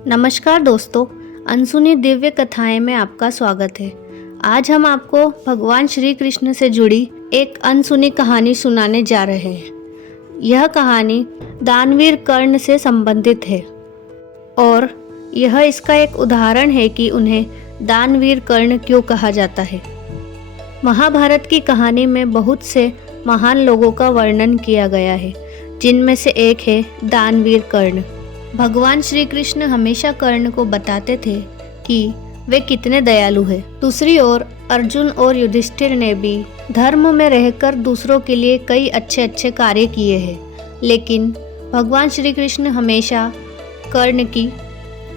नमस्कार दोस्तों, अनसुनी दिव्य कथाएं में आपका स्वागत है। आज हम आपको भगवान श्री कृष्ण से जुड़ी एक अनसुनी कहानी सुनाने जा रहे हैं। यह कहानी दानवीर कर्ण से संबंधित है और यह इसका एक उदाहरण है कि उन्हें दानवीर कर्ण क्यों कहा जाता है। महाभारत की कहानी में बहुत से महान लोगों का वर्णन किया गया है, जिनमें से एक है दानवीर कर्ण। भगवान श्री कृष्ण हमेशा कर्ण को बताते थे कि वे कितने दयालु हैं। दूसरी ओर अर्जुन और युधिष्ठिर ने भी धर्म में रहकर दूसरों के लिए कई अच्छे अच्छे कार्य किए हैं, लेकिन भगवान श्री कृष्ण हमेशा कर्ण की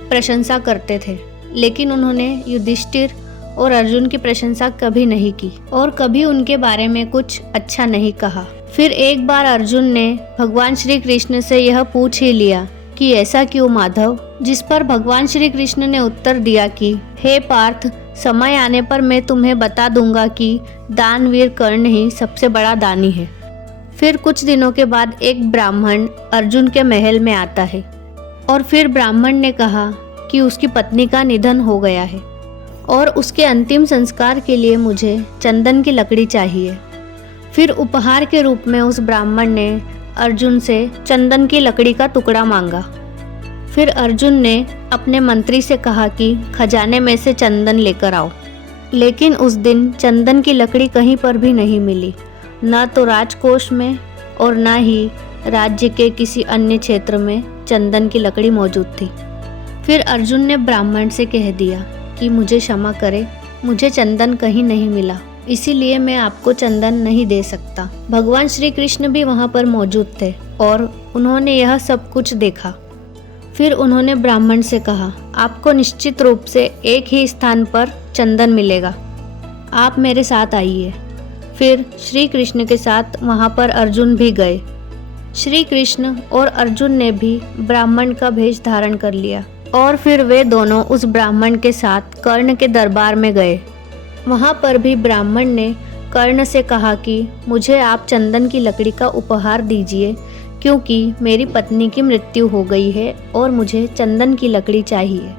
प्रशंसा करते थे, लेकिन उन्होंने युधिष्ठिर और अर्जुन की प्रशंसा कभी नहीं की और कभी उनके बारे में कुछ अच्छा नहीं कहा। फिर एक बार अर्जुन ने भगवान श्री कृष्ण से यह पूछ ही लिया कि ऐसा क्यों माधव, जिस पर भगवान श्री कृष्ण ने उत्तर दिया कि हे पार्थ, समय आने पर मैं तुम्हें बता दूंगा कि दानवीर कर्ण ही सबसे बड़ा दानी है। फिर कुछ दिनों के बाद एक ब्राह्मण अर्जुन के महल में आता है और फिर ब्राह्मण ने कहा कि उसकी पत्नी का निधन हो गया है और उसके अंतिम संस्कार के लिए मुझे चंदन की लकड़ी चाहिए। फिर उपहार के रूप में उस ब्राह्मण ने अर्जुन से चंदन की लकड़ी का टुकड़ा मांगा। फिर अर्जुन ने अपने मंत्री से कहा कि खजाने में से चंदन लेकर आओ, लेकिन उस दिन चंदन की लकड़ी कहीं पर भी नहीं मिली, न तो राजकोष में और न ही राज्य के किसी अन्य क्षेत्र में चंदन की लकड़ी मौजूद थी। फिर अर्जुन ने ब्राह्मण से कह दिया कि मुझे क्षमा करे, मुझे चंदन कहीं नहीं मिला, इसीलिए मैं आपको चंदन नहीं दे सकता। भगवान श्री कृष्ण भी वहाँ पर मौजूद थे और उन्होंने यह सब कुछ देखा। फिर उन्होंने ब्राह्मण से कहा, आपको निश्चित रूप से एक ही स्थान पर चंदन मिलेगा, आप मेरे साथ आइए। फिर श्री कृष्ण के साथ वहाँ पर अर्जुन भी गए। श्री कृष्ण और अर्जुन ने भी ब्राह्मण का भेष धारण कर लिया और फिर वे दोनों उस ब्राह्मण के साथ कर्ण के दरबार में गए। वहाँ पर भी ब्राह्मण ने कर्ण से कहा कि मुझे आप चंदन की लकड़ी का उपहार दीजिए, क्योंकि मेरी पत्नी की मृत्यु हो गई है और मुझे चंदन की लकड़ी चाहिए।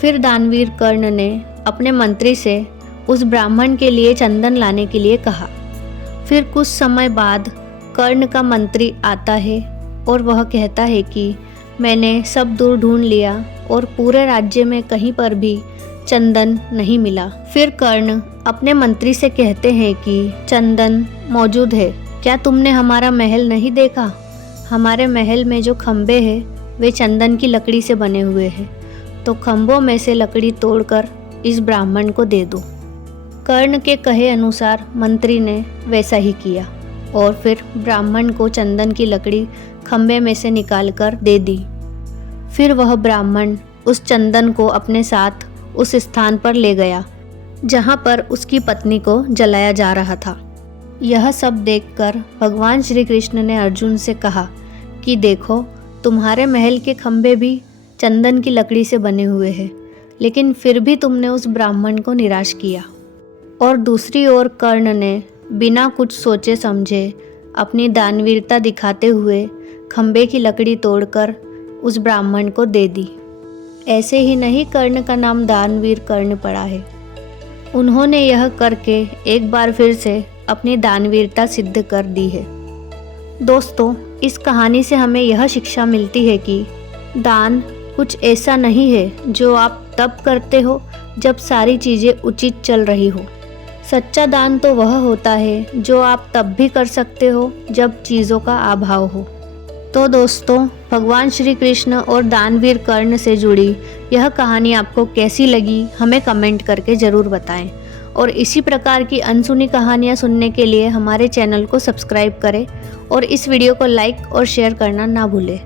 फिर दानवीर कर्ण ने अपने मंत्री से उस ब्राह्मण के लिए चंदन लाने के लिए कहा। फिर कुछ समय बाद कर्ण का मंत्री आता है और वह कहता है कि मैंने सब दूर ढूंढ लिया और पूरे राज्य में कहीं पर भी चंदन नहीं मिला। फिर कर्ण अपने मंत्री से कहते हैं कि चंदन मौजूद है, क्या तुमने हमारा महल नहीं देखा? हमारे महल में जो खंबे हैं वे चंदन की लकड़ी से बने हुए हैं, तो खंभों में से लकड़ी तोड़कर इस ब्राह्मण को दे दो। कर्ण के कहे अनुसार मंत्री ने वैसा ही किया और फिर ब्राह्मण को चंदन की लकड़ी खंबे में से निकालकर दे दी। फिर वह ब्राह्मण उस चंदन को अपने साथ उस स्थान पर ले गया जहाँ पर उसकी पत्नी को जलाया जा रहा था। यह सब देखकर भगवान श्री कृष्ण ने अर्जुन से कहा कि देखो, तुम्हारे महल के खंभे भी चंदन की लकड़ी से बने हुए हैं, लेकिन फिर भी तुमने उस ब्राह्मण को निराश किया। और दूसरी ओर कर्ण ने बिना कुछ सोचे समझे अपनी दानवीरता दिखाते हुए खंभे की लकड़ी तोड़कर उस ब्राह्मण को दे दी। ऐसे ही नहीं कर्ण का नाम दानवीर कर्ण पड़ा है। उन्होंने यह करके एक बार फिर से अपनी दानवीरता सिद्ध कर दी है। दोस्तों, इस कहानी से हमें यह शिक्षा मिलती है कि दान कुछ ऐसा नहीं है जो आप तब करते हो जब सारी चीज़ें उचित चल रही हो। सच्चा दान तो वह होता है जो आप तब भी कर सकते हो जब चीज़ों का अभाव हो। तो दोस्तों, भगवान श्री कृष्ण और दानवीर कर्ण से जुड़ी यह कहानी आपको कैसी लगी हमें कमेंट करके ज़रूर बताएं और इसी प्रकार की अनसुनी कहानियाँ सुनने के लिए हमारे चैनल को सब्सक्राइब करें और इस वीडियो को लाइक और शेयर करना ना भूलें।